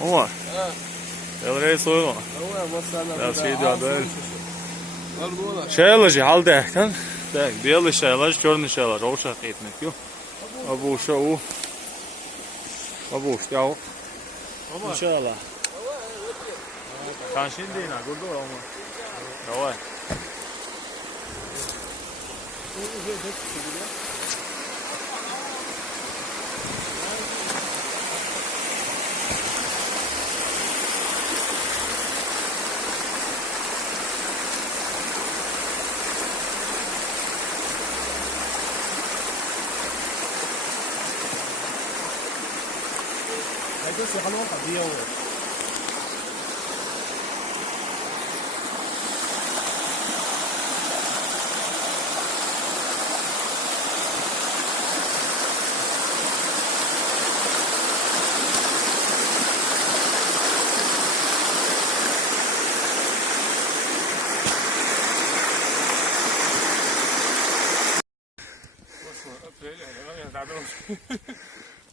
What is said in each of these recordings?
عمر اه يلا رئيس صويرة هو بس انا لا بدي سيدي هذا برضه ولا شايلجي حال ده كان ده بيلا شايلج كورن شايلج أو شقيت نكيو أبو شو أبو شتاو إن شاء الله كان شين دينا قول له عمر رواه هيدوس يخلوه قضية ولا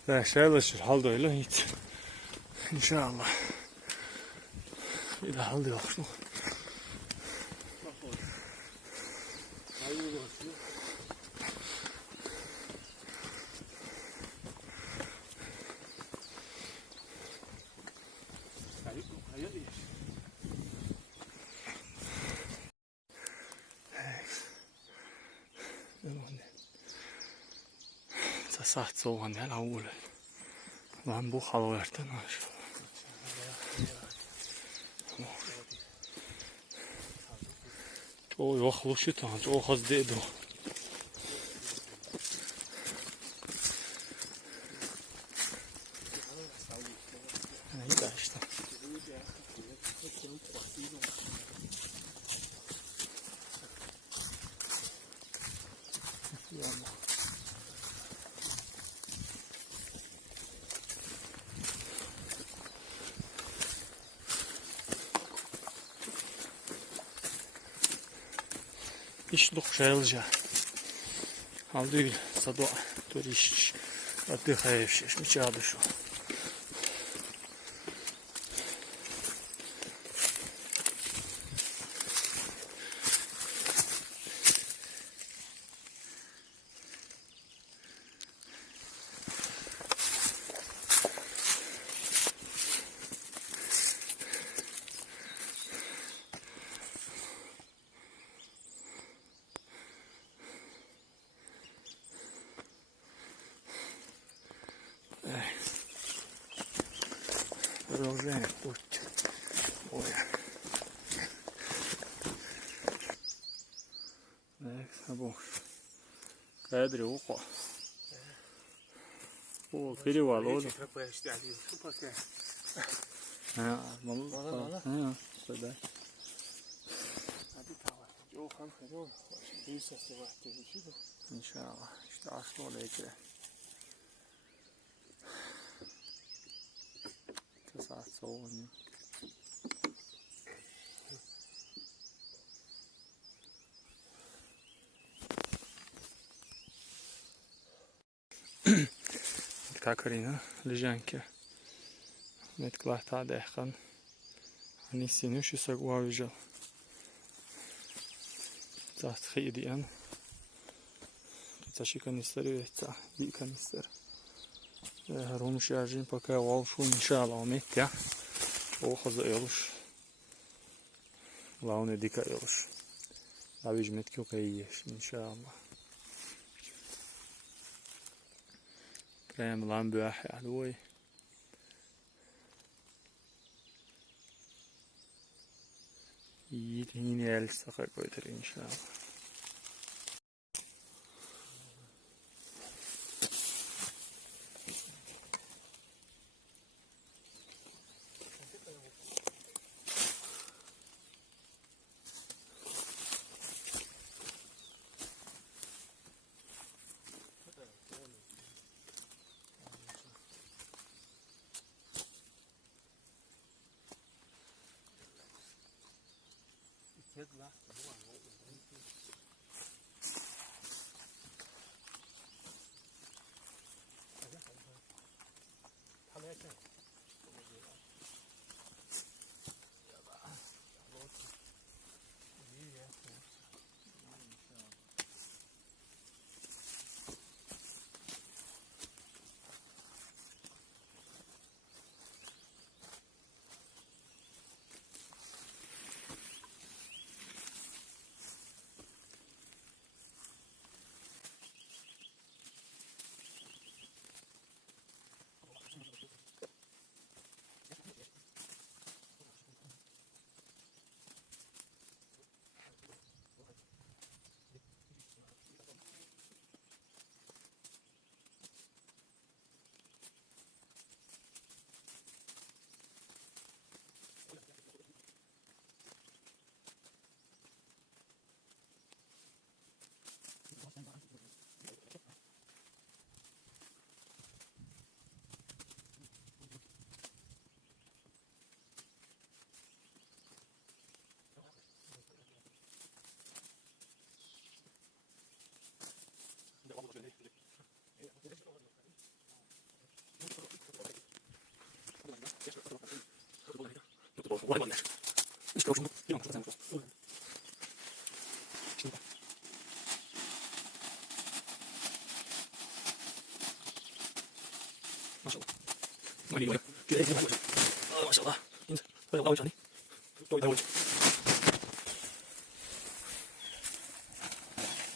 لا شايلج الحال ده إلا هيت إن شاء الله إذا حال ده شنو ساعت صوان على أول وعم بوخ على ورتنا جو يخلو شتان جو خز ديدو هيدا اشتا يشلق شايلجا هالدي صدوع توريش أدي خايفش مش هذا شو Продолжаем путь. Ой. Так, або. Кадри ухо. О, перевал, ода. Мало. Сюда. İnşallah. İşte aslı oraya girer. Saat soğuğunu. Kakarina, leżankę. Metklah ta dehkan. Ani sinu şu sagwa vijal. Zat khidiyan. Tashi kanister veta, bi kanister. Rum şarjın пока волшу inşallah omet ya. O хаза yoluş. Главное дика yoluş. Abi hizmet yok iyiş inşallah. Prem lan büah alوي. Yine el sakay koydur inşallah.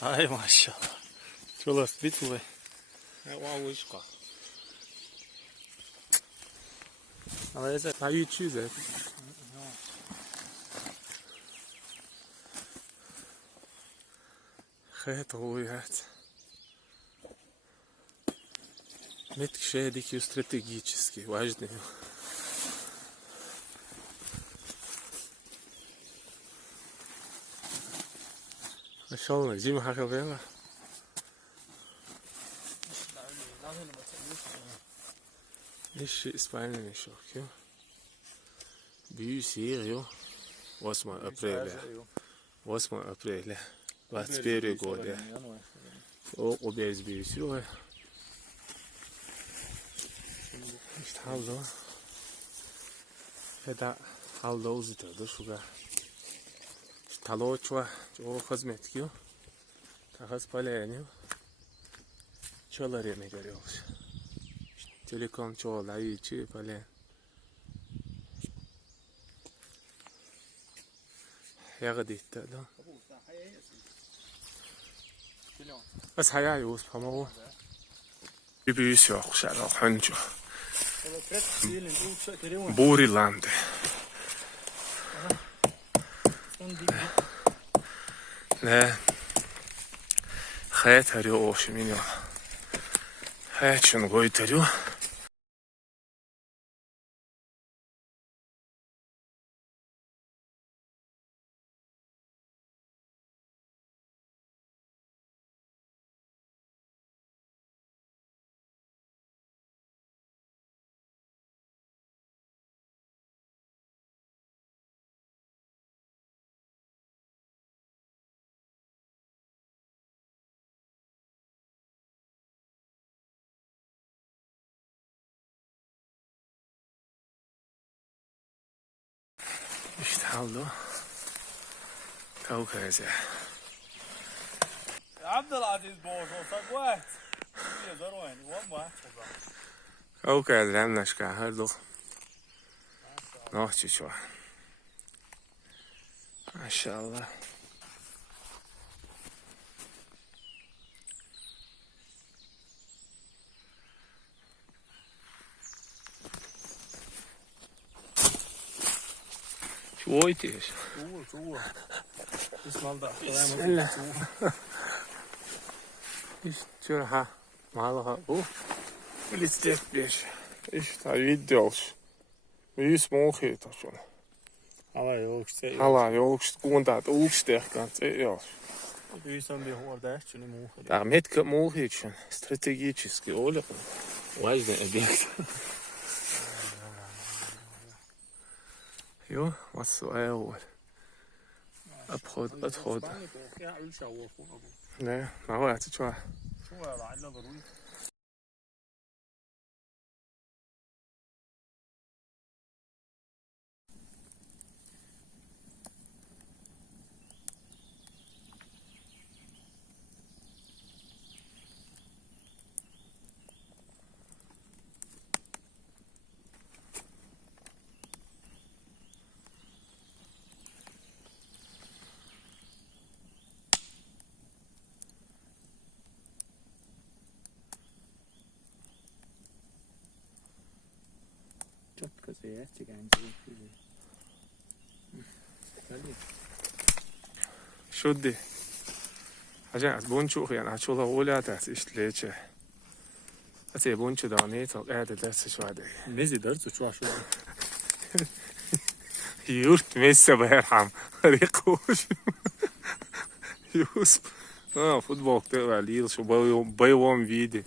Ay maşallah. Çolas bitmiyor. 와우시까. Aber jetzt ist ein Tschüss. Это уехать. Меткшедики стратегически важные. Нашел на зиму хакавела. İşi İspanya'nın şoku. Büyü serio. 8 april. 8 april. 21 года. O bez büyüsü o. İşte haldo. Feda haldo uzitadı şuga. Taloçva. O hizmet ki. Tahas paleniyor. Çoğlar yemek görüyoruz. Telekom çoğlar içi palen. Yağı ditti da. بس هيعيوز فما بيبيس يا خشالة حنجو بوري لاند لا خيات هريو اوش مينيو خيات شنو قوي تريو İşte aldı. Tavuk heze. Abdelaziz boğaz olsak vaat. Yazar o yani. Vaat. Tavuk heze hem naşka her do. Nohçu şu. Maşallah. Ой, ты ж. Чула. Bismillah. Bismillah. İşte ha. Malaha. Listek bir. İşte videos. Vi små heter så. Alla yok işte. Alla, jag också kundat utstärka. Ja. Du som blir hård där så ni mår. Да, метка молчит. Стратегически, Оля. Важный объект. Jo, vad så är det? Uppход. Nej, ما هو tror jag. Четко заятиген. شدي عشان بونشو يعني هتشوفها ولا تحسيش ليش أتي بونشو دانيت قاعدة درس شوادي Mezi dersi şu aşağı. يورت ميسا بيرحم ريقوش يوسف فوتبول تبع ليل شو بايوم فيدي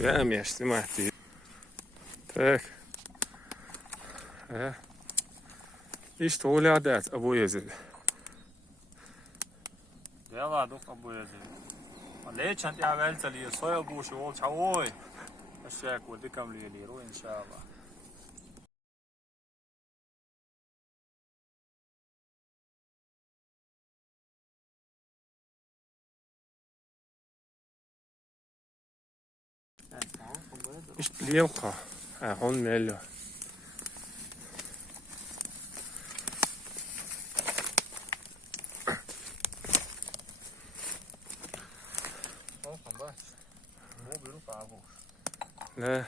يا أمي اشتمعتي تاك إيش تقولي عدات أبو يزيد Dela do abu yazı. Ale çant ya vel tali soya bu şu ol çavoy. الشاك وديكم ليليرو إن شاء الله. Ist liemka. Hon meglio. Ne.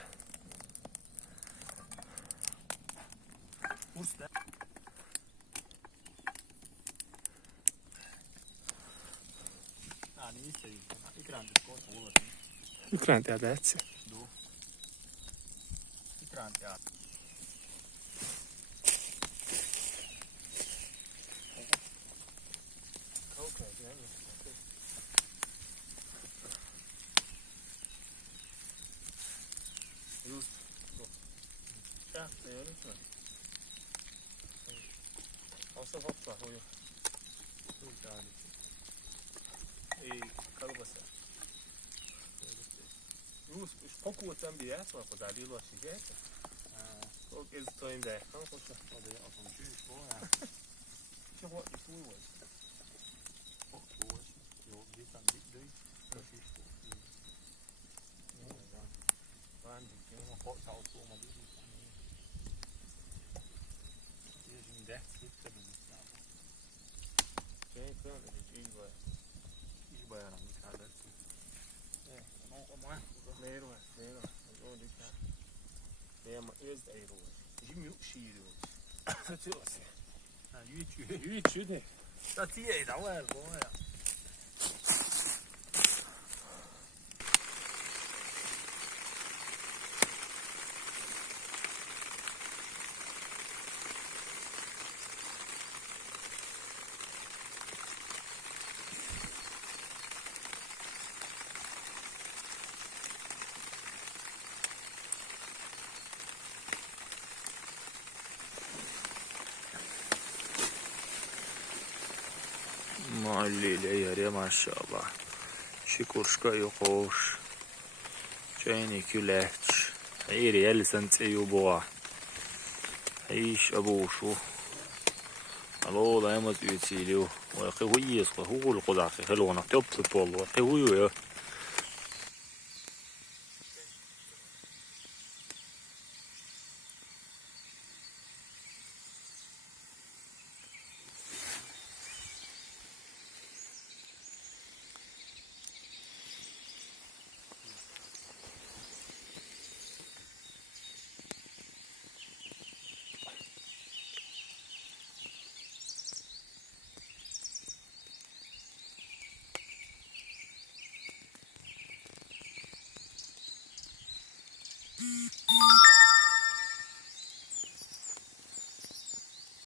Ykrantia bätsi. Jūs pakūtam bija esmā, ko tā dīloši gēta. Lūk, es to im dēk. Kā koša? Det är som 20 år. Čia hva i fūvas. Jo, det kan bli dyrt. Vandi, Det var kort tag på mig. Det är sin däck sitter det inte. det er klart, at det ikke var. I början av mitt kallade. Mer var, mer var. Og det kan. Det er med øst ei råd. Det er mye skir råd. Så tror jeg se. YouTube det. Så 10 i dag är det bra. Malliyle yarı maşallah. Şikurşka yokuş. Çayni küleç. Hayır yelsen tseyu boğa. Hayış abuşu. Alo da yamaz üyetiyle. Ve kıvıyız kıvıyız kıvıyız kıvıyız kıvıyız kıvıyız kıvıyız kıvıyız